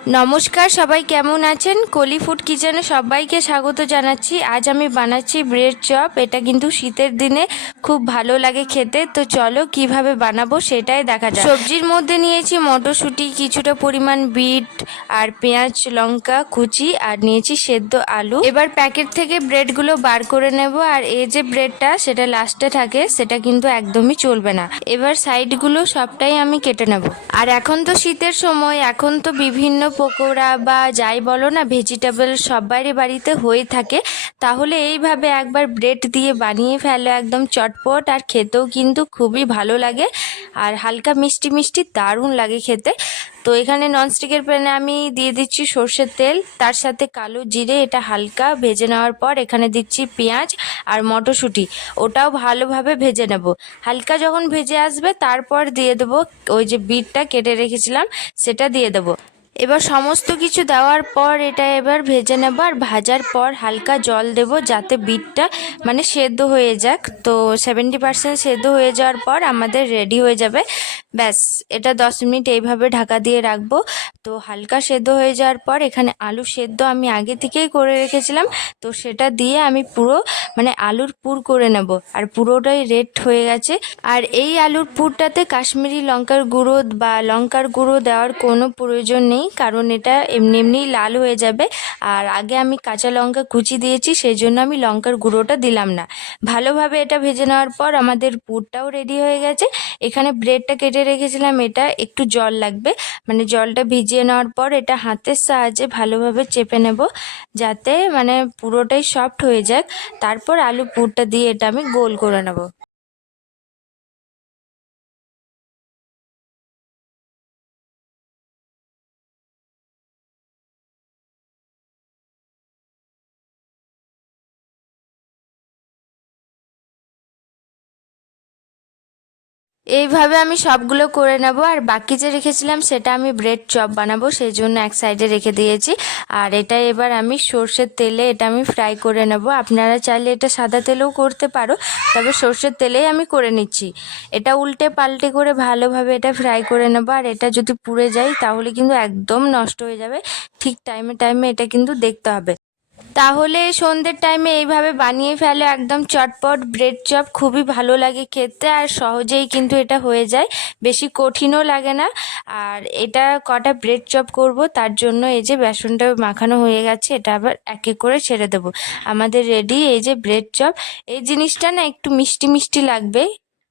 নমস্কার, সবাই কেমন আছেন? কলি ফুড কিচেনে সবাইকে স্বাগত জানাচ্ছি। আজ আমি বানাচ্ছি ব্রেড চপ। এটা কিন্তু শীতের দিনে খুব ভালো লাগে খেতে। তো চলো কিভাবে বানাবো সেটাই দেখা যাক। সবজির মধ্যে নিয়েছি মটরশুঁটি, কিছুটা পরিমাণ বিট আর পেঁয়াজ লঙ্কা কুচি, আর নিয়েছি সেদ্ধ আলু। এবার প্যাকেট থেকে ব্রেডগুলো বার করে নেব। আর এই যে ব্রেডটা সেটা লাস্টে থাকে, সেটা কিন্তু একদমই চলবে না। এবার সাইডগুলো সবটাই আমি কেটে নেব। আর এখন তো শীতের সময়, এখন তো বিভিন্ন পকোড়া বা যাই বলো না, ভেজিটেবল সবারই বাড়িতে হয়ে থাকে। তাহলে এইভাবে একবার ব্রেড দিয়ে বানিয়ে ফেলো, একদম চটপট, আর খেতেও কিন্তু খুবই ভালো লাগে আর হালকা মিষ্টি মিষ্টি দারুণ লাগে খেতে। তো এখানে ননস্টিকের প্যানে আমি দিয়ে দিচ্ছি সর্ষের তেল, তার সাথে কালো জিরে, এটা হালকা ভেজে নেওয়ার পর এখানে দিচ্ছি পেঁয়াজ আর মটরশুঁটি, ওটাও ভালোভাবে ভেজে নেব। হালকা যখন ভেজে আসবে তারপর দিয়ে দেবো ওই যে বিটটা কেটে রেখেছিলাম, সেটা দিয়ে দেবো। এবার সমস্ত কিছু দেওয়ার পর এটা এবার ভেজে নেব। আর ভাজার পর হালকা জল দেব যাতে বিটটা মানে সেদ্ধ হয়ে যাক। তো 70% সেদ্ধ হয়ে যাওয়ার পর আমাদের রেডি হয়ে যাবে। ব্যাস, এটা 10 মিনিট এইভাবে ঢাকা দিয়ে রাখবো। তো হালকা সেদ্ধ হয়ে যাওয়ার পর এখানে আলু সেদ্ধ আমি আগে থেকেই করে রেখেছিলাম, তো সেটা দিয়ে আমি পুরো মানে আলুর পুর করে নেব। আর পুরোটাই রেড হয়ে গেছে। আর এই আলুর পুরটাতে কাশ্মীরি লঙ্কার গুঁড়ো বা লঙ্কার গুঁড়ো দেওয়ার কোনো প্রয়োজন নেই, কারণ এটা এমনি এমনিই লাল হয়ে যাবে। আর আগে আমি কাঁচা লঙ্কা কুচি দিয়েছি, সেই জন্য আমি লঙ্কার গুঁড়োটা দিলাম না। ভালোভাবে এটা ভেজে নেওয়ার পর আমাদের পুরটাও রেডি হয়ে গেছে। এখানে ব্রেডটা কেটে রেখেছিলাম, এটা একটু জল লাগবে, মানে জলটা ভিজিয়ে নেওয়ার পর এটা হাতের সাহায্যে ভালোভাবে চেপে নেব যাতে মানে পুরোটাই সফট হয়ে যাক। তারপর আলু পুরটা দিয়ে এটা আমি গোল করে নেব। এইভাবে আমি সবগুলো করে নেব। আর বাকি যে রেখেছিলাম সেটা আমি ব্রেড চপ বানাবো, সেই জন্য এক সাইডে রেখে দিয়েছি। আর এটা এবার আমি সর্ষের তেলে এটা আমি ফ্রাই করে নেব। আপনারা চাইলে এটা সাদা তেলেও করতে পারো, তবে সর্ষের তেলেই আমি করে নিচ্ছি। এটা উল্টে পাল্টে করে ভালোভাবে এটা ফ্রাই করে নেব। আর এটা যদি পুড়ে যায় তাহলে কিন্তু একদম নষ্ট হয়ে যাবে। ঠিক টাইমে টাইমে এটা কিন্তু দেখতে হবে। তাহলে সন্ধ্যের টাইমে এইভাবে বানিয়ে ফেলে, একদম চটপট ব্রেড চপ, খুবই ভালো লাগে খেতে আর সহজেই কিন্তু এটা হয়ে যায়, বেশি কঠিনও লাগে না। আর এটা কটা ব্রেড চপ করব, তার জন্য এই যে বেসনটা মাখানো হয়ে গেছে, এটা আবার এক এক করে ছেড়ে দেবো। আমাদের রেডি এই যে ব্রেড চপ। এই জিনিসটা না একটু মিষ্টি মিষ্টি লাগবে,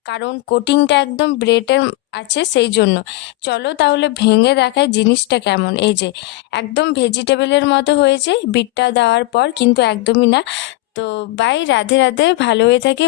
কারণ কোটিংটা একদম ব্রেডের আছে, সেই জন্য। চলো তাহলে ভেঙে দেখাই জিনিসটা কেমন। এই যে একদম ভেজিটেবলের মতো হয়েছে বিটটা দেওয়ার পর, কিন্তু একদমই না। তো বাই, রাধে রাধে, ভালো হয়ে থাকে।